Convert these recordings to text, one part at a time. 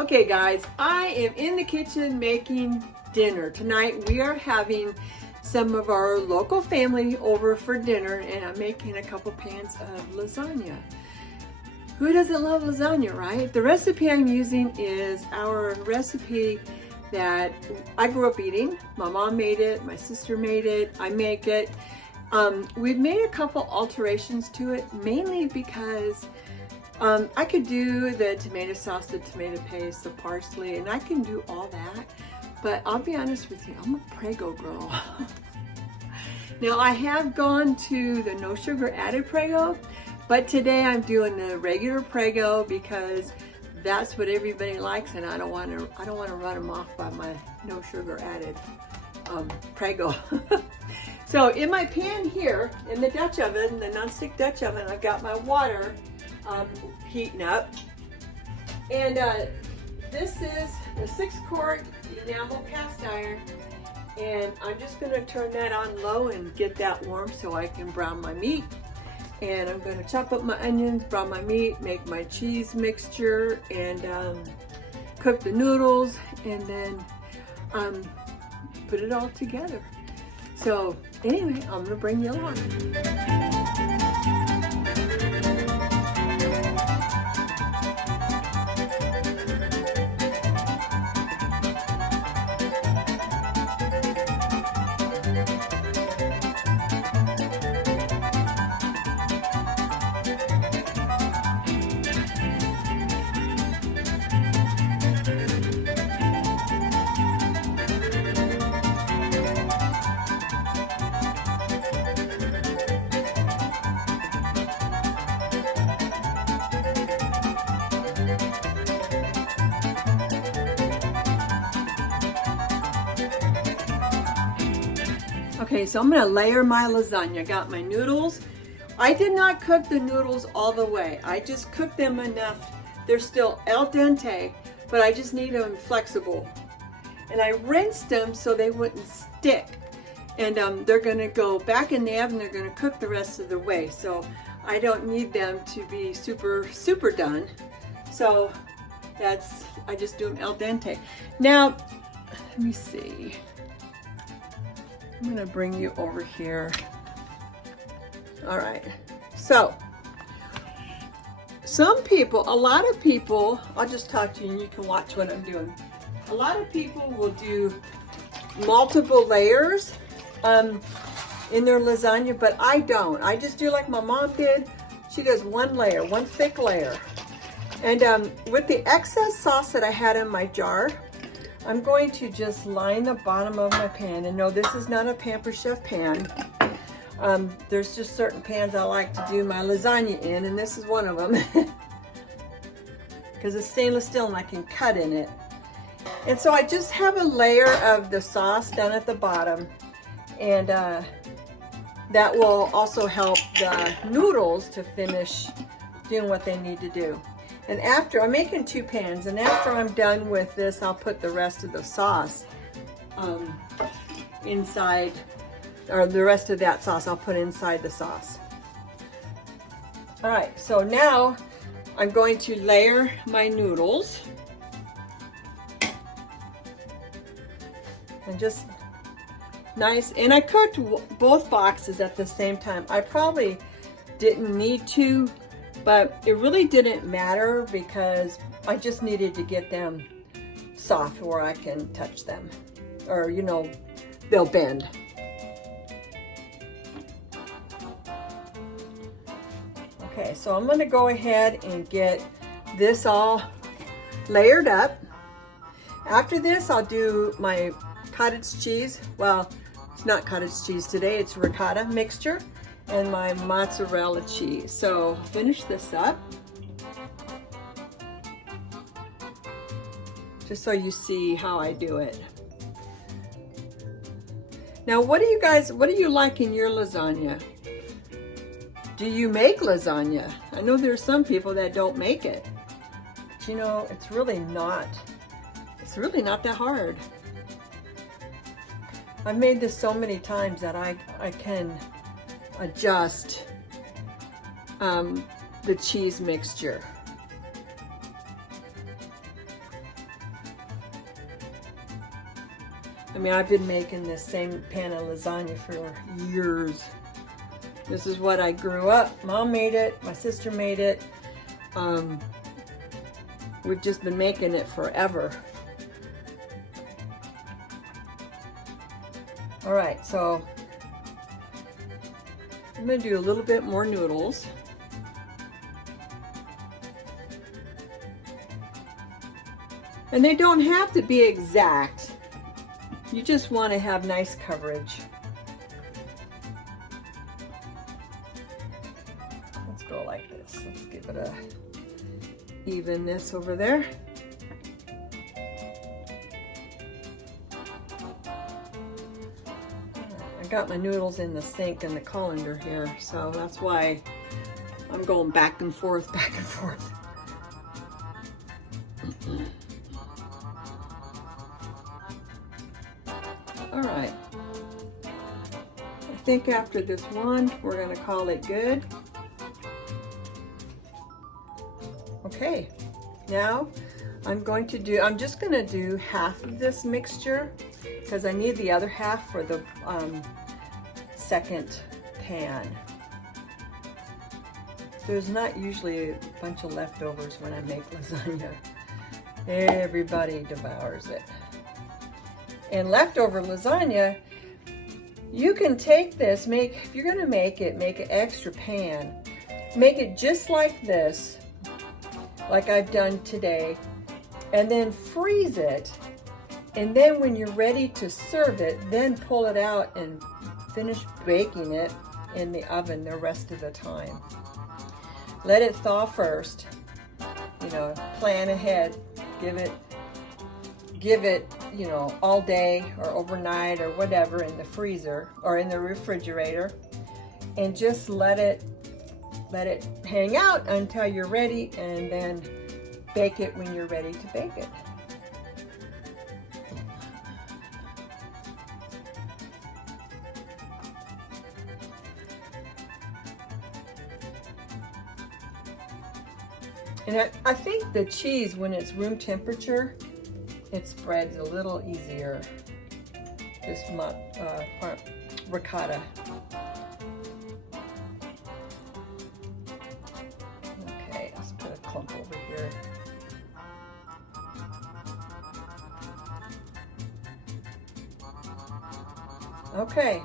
Okay guys, I am in the kitchen making dinner. Tonight we are having some of our local family over for dinner and I'm making a couple pans of lasagna. Who doesn't love lasagna, right? The recipe I'm using is our recipe that I grew up eating. My mom made it, my sister made it, I make it. We've made a couple alterations to it, mainly because I could do the tomato sauce, the tomato paste, the parsley, and I can do all that. But I'll be honest with you, I'm a Prego girl. Now I have gone to the no sugar added Prego, but today I'm doing the regular Prego because that's what everybody likes, and I don't want to run them off by my no sugar added Prego. So in my pan here, in the Dutch oven, the nonstick Dutch oven, I've got my water heating up, and this is a 6-quart enamel cast iron, and I'm just going to turn that on low and get that warm so I can brown my meat. And I'm going to chop up my onions, brown my meat, make my cheese mixture, and cook the noodles, and then put it all together. So anyway, I'm going to bring you along. Okay, so I'm gonna layer my lasagna. Got my noodles. I did not cook the noodles all the way. I just cooked them enough. They're still al dente, but I just need them flexible. And I rinsed them so they wouldn't stick. And they're gonna go back in the oven. They're gonna cook the rest of the way. So I don't need them to be super done. So I just do them al dente. Now, let me see. I'm gonna bring you over here. All right, so a lot of people, I'll just talk to you and you can watch what I'm doing. A lot of people will do multiple layers in their lasagna, but I don't. I just do like my mom did. She does one layer, one thick layer. And with the excess sauce that I had in my jar, I'm going to just line the bottom of my pan. And no, this is not a Pampered Chef pan. There's just certain pans I like to do my lasagna in, and this is one of them. Because it's stainless steel and I can cut in it. And so I just have a layer of the sauce down at the bottom. And that will also help the noodles to finish doing what they need to do. And after, I'm making 2 pans, and after I'm done with this, I'll put the rest of the sauce inside, or the rest of that sauce I'll put inside the sauce. All right, so now I'm going to layer my noodles. And just nice, and I cooked both boxes at the same time. I probably didn't need to, but it really didn't matter because I just needed to get them soft where I can touch them, or you know, they'll bend. Okay, so I'm gonna go ahead and get this all layered up. After this, I'll do my cottage cheese. Well, it's not cottage cheese today, it's ricotta mixture, and my mozzarella cheese. So finish this up. Just so you see how I do it. Now, what do you like in your lasagna? Do you make lasagna? I know there's some people that don't make it. But you know, it's really not that hard. I've made this so many times that I can adjust the cheese mixture. I mean, I've been making this same pan of lasagna for years. This is what I grew up. Mom made it, my sister made it. We've just been making it forever. All right, so I'm gonna do a little bit more noodles. And they don't have to be exact. You just want to have nice coverage. Let's go like this. Let's give it a evenness over there. I got my noodles in the sink and the colander here, so that's why I'm going back and forth, back and forth. All right, I think after this one, we're gonna call it good. Okay, now I'm just gonna do half of this mixture because I need the other half for the second pan. There's not usually a bunch of leftovers when I make lasagna. Everybody devours it. And leftover lasagna, you can take this, if you're gonna make an extra pan, make it just like this, like I've done today, and then freeze it. And then when you're ready to serve it, then pull it out and finish baking it in the oven the rest of the time. Let it thaw first, you know, plan ahead, give it, you know, all day or overnight or whatever in the freezer or in the refrigerator, and just let it hang out until you're ready, and then bake it when you're ready to bake it. And I think the cheese, when it's room temperature, it spreads a little easier. This ricotta. Okay, let's put a clump over here. Okay,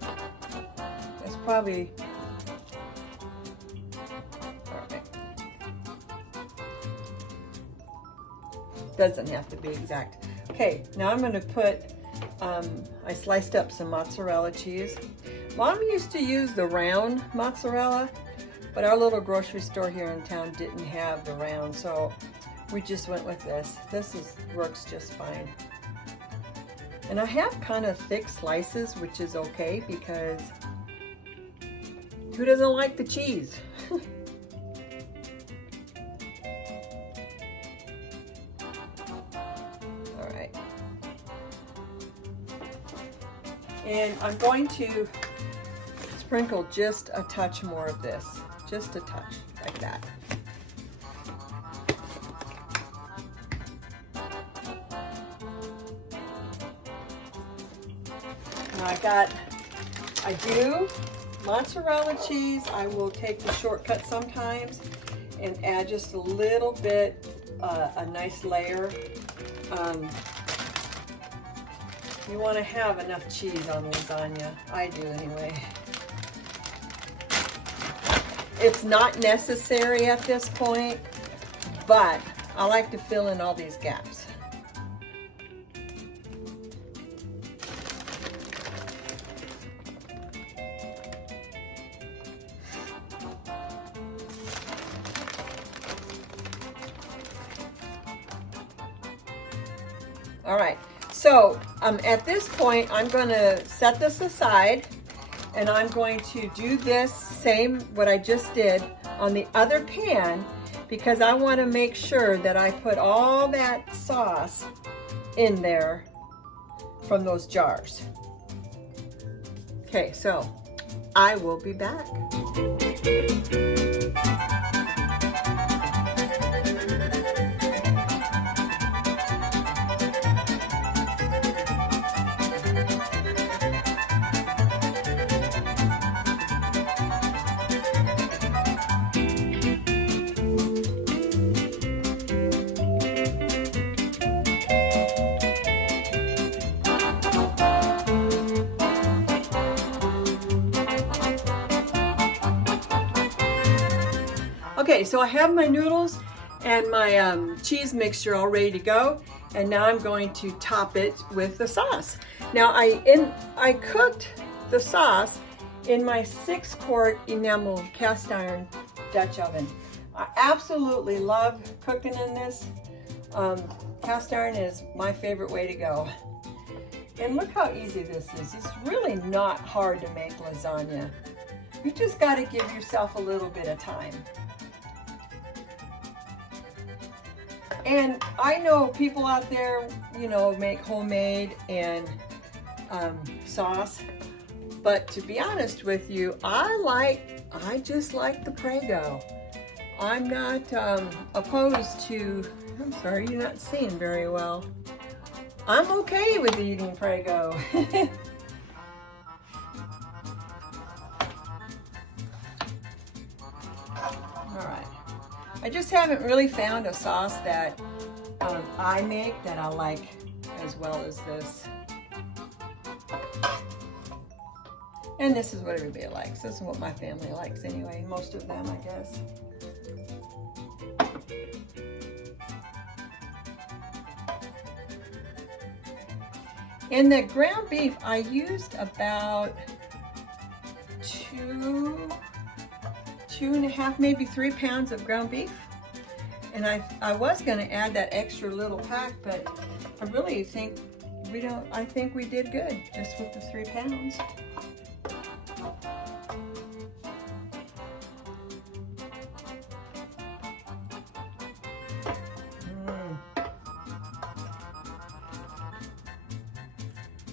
that's probably, all right. Doesn't have to be exact. Okay, now I'm going to put, I sliced up some mozzarella cheese. Mom used to use the round mozzarella, but our little grocery store here in town didn't have the round, so we just went with this. Works just fine. And I have kind of thick slices, which is okay because who doesn't like the cheese? And I'm going to sprinkle just a touch more of this, just a touch, like that. Now I do mozzarella cheese. I will take the shortcut sometimes and add just a little bit, a nice layer. You want to have enough cheese on lasagna. I do anyway. It's not necessary at this point, but I like to fill in all these gaps. All right. So at this point, I'm going to set this aside, and I'm going to do this same, what I just did, on the other pan, because I want to make sure that I put all that sauce in there from those jars. Okay, so I will be back. Okay, so I have my noodles and my cheese mixture all ready to go. And now I'm going to top it with the sauce. Now I cooked the sauce in my 6-quart enamel cast iron Dutch oven. I absolutely love cooking in this. Cast iron is my favorite way to go. And look how easy this is. It's really not hard to make lasagna. You just got to give yourself a little bit of time. And I know people out there, you know, make homemade and sauce. But to be honest with you, I just like the Prego. I'm not opposed to, I'm sorry, you're not seeing very well. I'm okay with eating Prego. All right. I just haven't really found a sauce that I make that I like as well as this. And this is what everybody likes. This is what my family likes anyway. Most of them, I guess. In the ground beef, I used about 2.5, maybe 3 pounds of ground beef. And I was gonna add that extra little pack, but I really think I think we did good just with the 3 pounds.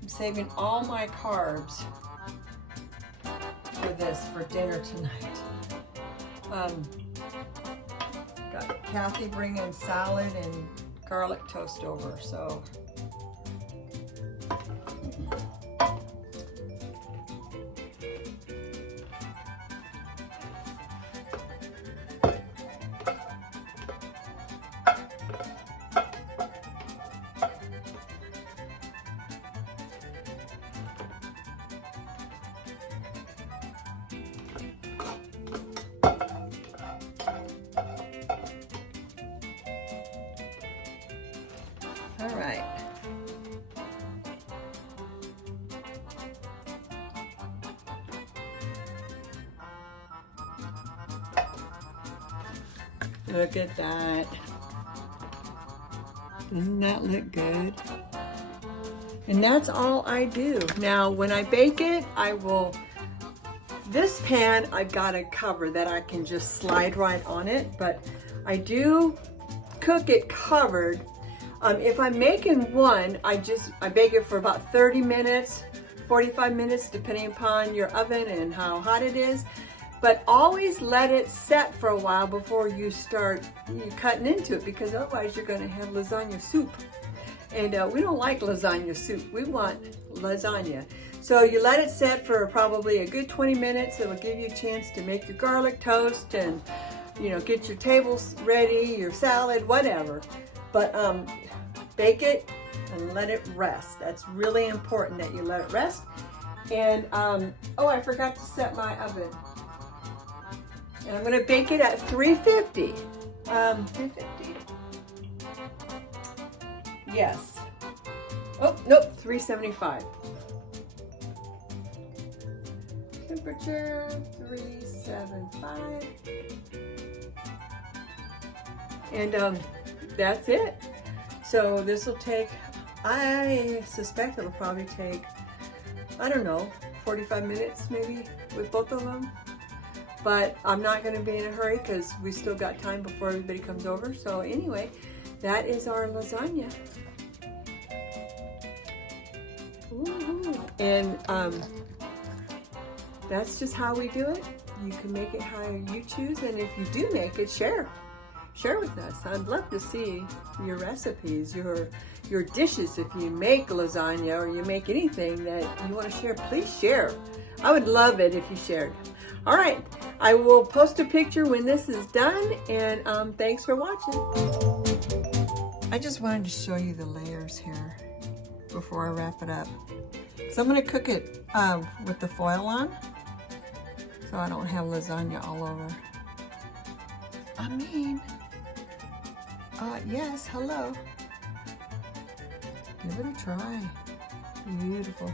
I'm saving all my carbs for this, for dinner tonight. Got Kathy bringing salad and garlic toast over, so. All right. Look at that. Doesn't that look good? And that's all I do. Now, when I bake it, this pan, I've got a cover that I can just slide right on it, but I do cook it covered. If I'm making one, I bake it for about 30 minutes, 45 minutes, depending upon your oven and how hot it is. But always let it set for a while before you start cutting into it, because otherwise you're going to have lasagna soup. And we don't like lasagna soup. We want lasagna. So you let it set for probably a good 20 minutes. It'll give you a chance to make your garlic toast and, you know, get your tables ready, your salad, whatever. But bake it and let it rest. That's really important that you let it rest. And oh, I forgot to set my oven. And I'm going to bake it at 350. 350. Yes. Oh, nope, 375. Temperature 375. And that's it. So this will take, I suspect it'll probably take, I don't know, 45 minutes maybe with both of them. But I'm not going to be in a hurry because we still got time before everybody comes over. So anyway, that is our lasagna. Ooh. And that's just how we do it. You can make it how you choose, and if you do make it, share with us. I'd love to see your recipes, your dishes. If you make lasagna or you make anything that you want to share, please share. I would love it if you shared. All right, I will post a picture when this is done, and thanks for watching. I just wanted to show you the layers here before I wrap it up. So I'm going to cook it with the foil on, so I don't have lasagna all over. I mean, yes, hello. Give it a try. Beautiful.